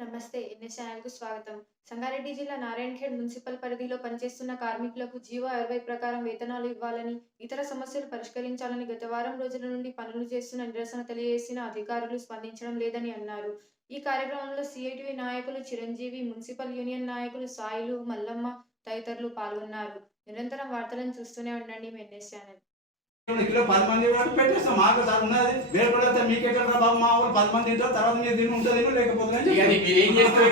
నమస్తే ఎన్ఎస్ ఛానల్కు స్వాగతం. సంగారెడ్డి జిల్లా నారాయణఖేడ్ మున్సిపల్ పరిధిలో పనిచేస్తున్న కార్మికులకు జీవో అరవై ప్రకారం వేతనాలు ఇవ్వాలని ఇతర సమస్యలు పరిష్కరించాలని గత వారం రోజుల నుండి పనులు చేస్తున్న నిరసన తెలియజేసిన అధికారులు స్పందించడం లేదని అన్నారు. ఈ కార్యక్రమంలో సిఐటివి నాయకులు చిరంజీవి మున్సిపల్ యూనియన్ నాయకులు సాయిలు మల్లమ్మ తదితరులు పాల్గొన్నారు. నిరంతరం వార్తలను చూస్తూనే ఉండండి మీ ఎన్ఎస్ ఛానల్. కిలో పది మంది వరకు పెట్టేస్తాం. మాకు సార్ ఉన్నది. వేరు పడితే మీకు ఎక్కడ బాబు మా ఊరు పది మంది తింటారు. తర్వాత మీరు తిని ఉంటుంది లేకపోతే. మీరు ఏం చేస్తారు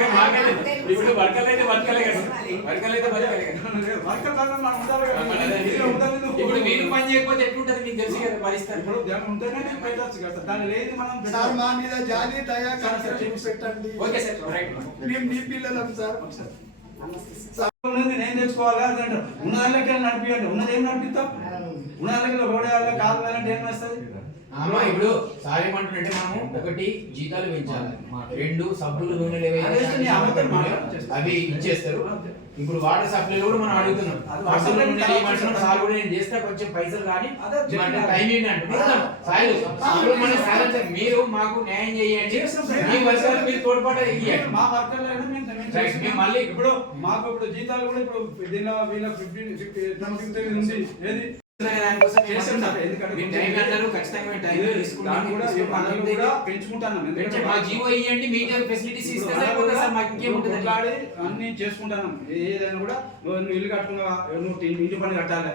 ఇప్పుడు మీరు పని చేయకపోతే ఎట్లుంటది మీకు తెలుసు కదా పరిస్థితి? ఉంటేనే నేను పెట్టొచ్చు కదా. సార్. దాన్ని లేదు మనం సార్ పెట్టాలి. మా మీద జాలి దయ కన్సల్టెంట్ పెట్టండి. Okay sir right. మేము మీ పిల్లలం సార్. ఉన్నది నేను తెచ్చుకోవాలి అది అంటారు. ఉన్న దానిలోకి నడిపియండి. ఉన్నది ఏం నడిపిస్తాం? ఉన్న దానిలోకి రోడ్ వేయాలి కాలు వేయాలంటే ఏం వేస్తుంది అమ్మా ఇప్పుడు మనము ఒకటి జీతాలు పెంచాలి. రెండు సబ్బులు నూనెలు. అవి ఇచ్చేస్తారు. ఇప్పుడు వాటర్ సప్లైలు కూడా మనం అడుగుతున్నాం. సప్లై సార్ కూడా నేను చేస్తే కొంచెం పైసలు కానీ. టైం ఏంటంటే. సాయిలు మనం మీరు మాకు న్యాయం చేయండి. మీ వర్గాలు మీరు తోడ్పాటు ఇవ్వండి మా వర్కర్లు మేము మళ్ళీ- ఇప్పుడు మాకు ఇప్పుడు జీతాలు కూడా ఇప్పుడు దీనిలో వీళ్ళ ఫిఫ్టీన్ ఫిఫ్టీ ఉంది. ఏది? అన్ని చేసుకుంటాను. ఏదైనా కూడా నువ్వు ఇల్లు కట్టుకున్నావా? నువ్వు ఇంటి పని కట్టాలి.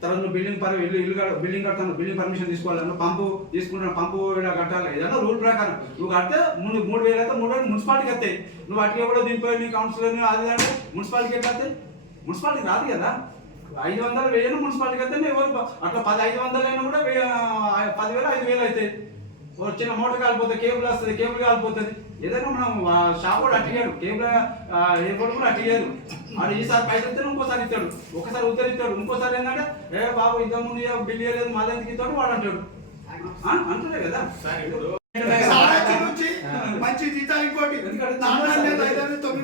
తర్వాత నువ్వు బిల్డింగ్ పర్ ఇల్లు ఇల్లు బిల్డింగ్ కడతాను బిల్డింగ్ పర్మిషన్ తీసుకోవాలి పంపు తీసుకుంటాను పంపు ఇలా కట్టాలి. ఏదైనా రూల్ ప్రకారం. నువ్వు కడితే మూడు మూడు వేలు అయితే మూడు వేలు మున్సిపాలిటీకి వస్తాయి. నువ్వు అట్లా కూడా దీనిపై నీ కౌన్సిలర్ అది అంటే మున్సిపాలిటీకి ఎట్లా వస్తాయి? మున్సిపాలిటీకి రాదు కదా. ఐదు వందలు వేలు మున్సిపాలిటీకి అయితే ఎవరు అట్లా పది ఐదు వందలు అయినా కూడా పదివేలు ఐదు వేలు అవుతాయి వచ్చిన మోటార్ కాలిపోతుంది కేబుల్ వస్తుంది కేబుల్ కాలిపోతుంది. ఏదైనా మనం షాప్ కూడా అట్టిగాడు కేబుల్ ఎయిర్పోర్ట్ కూడా అట్టిగాడు అది ఈసారి పైసలు ఇస్తాడు ఇంకోసారి ఇస్తాడు. ఒకసారి ఉత్తరం ఇస్తాడు. ఇంకోసారి ఏంటంటే ఏ బాబు ఇంత ముందు బిల్ ఇవ్వలేదు మా ఎందుకు ఇస్తాడు వాడు అంటాడు. అంటున్నాయి కదా. మంచి జీతాలు ఇంకోటి. ఎందుకంటే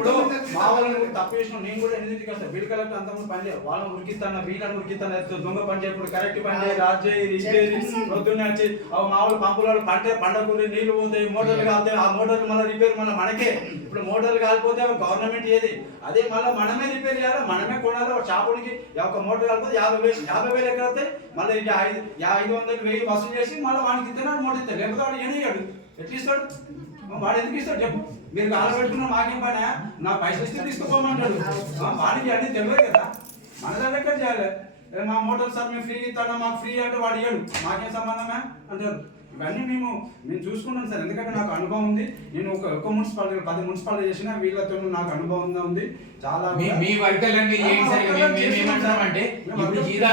ఇప్పుడు మా వాళ్ళని జీతాలు. తప్పు చేసిన నేను కూడా ఎన్నింటికి వస్తా. బిల్ కలెక్టర్ అంత ముందు పని చేయాలి వాళ్ళని ఉరికిస్తాను వీళ్ళని ఉరికిస్తాను ఎత్తు, దొంగ పని చేయప్పుడు కరెక్ట్ పని చేయాలి రాజు చేయాలి ఇది పొద్దున్నే వచ్చి మా వాళ్ళు పంపులు పంట పండకూరి నీళ్ళు పోతాయి మోటార్లు కాలుతాయి ఆ మోటార్లు మళ్ళీ రిపేర్ మళ్ళీ మనకే. ఇప్పుడు మోటార్లు కాలిపోతే గవర్నమెంట్ ఏది? అదే మళ్ళీ మనమే రిపేర్ చేయాలి? మనమే కొనాలి? ఒక షాపునికి ఒక మోటార్ కాలిపోతే యాభై వేలు యాభై వేలు ఎక్కడ వస్తాయి? మళ్ళీ ఐదు ఐదు వందలు వెయ్యి వసూలు చేసి మళ్ళీ వానికి ఇద్దరు మోటార్ ఇస్తాడు లేకపోతే వాడు ఏనయ్యాడు ఎట్లా ఇస్తాడు? వాడు ఎందుకు ఇస్తాడు చెప్పు. మీరు కాలు పెట్టుకున్న మాకేం పని నా పైసలు ఇస్తే తీసుకుపోమంటాడు. వాడికి అన్ని తెలియదు కదా. మన దగ్గర చేయాలి? మా మోటార్ సార్ మేము ఫ్రీ ఇస్తాడా మాకు ఫ్రీ అంటే వాడు ఇయ్యడు. మాకేం సంబంధమే అంటారు ఇవన్నీ మేము మేము చూసుకున్నాం సార్. ఎందుకంటే నాకు అనుభవం ఉంది. నేను ఒక ఒక్క మున్సిపాలిటీ పది మున్సిపాలిటీ చేసిన వీళ్ళతో నాకు అనుభవం ఉంది. చాలా మీ సార్? మేము జీతాలు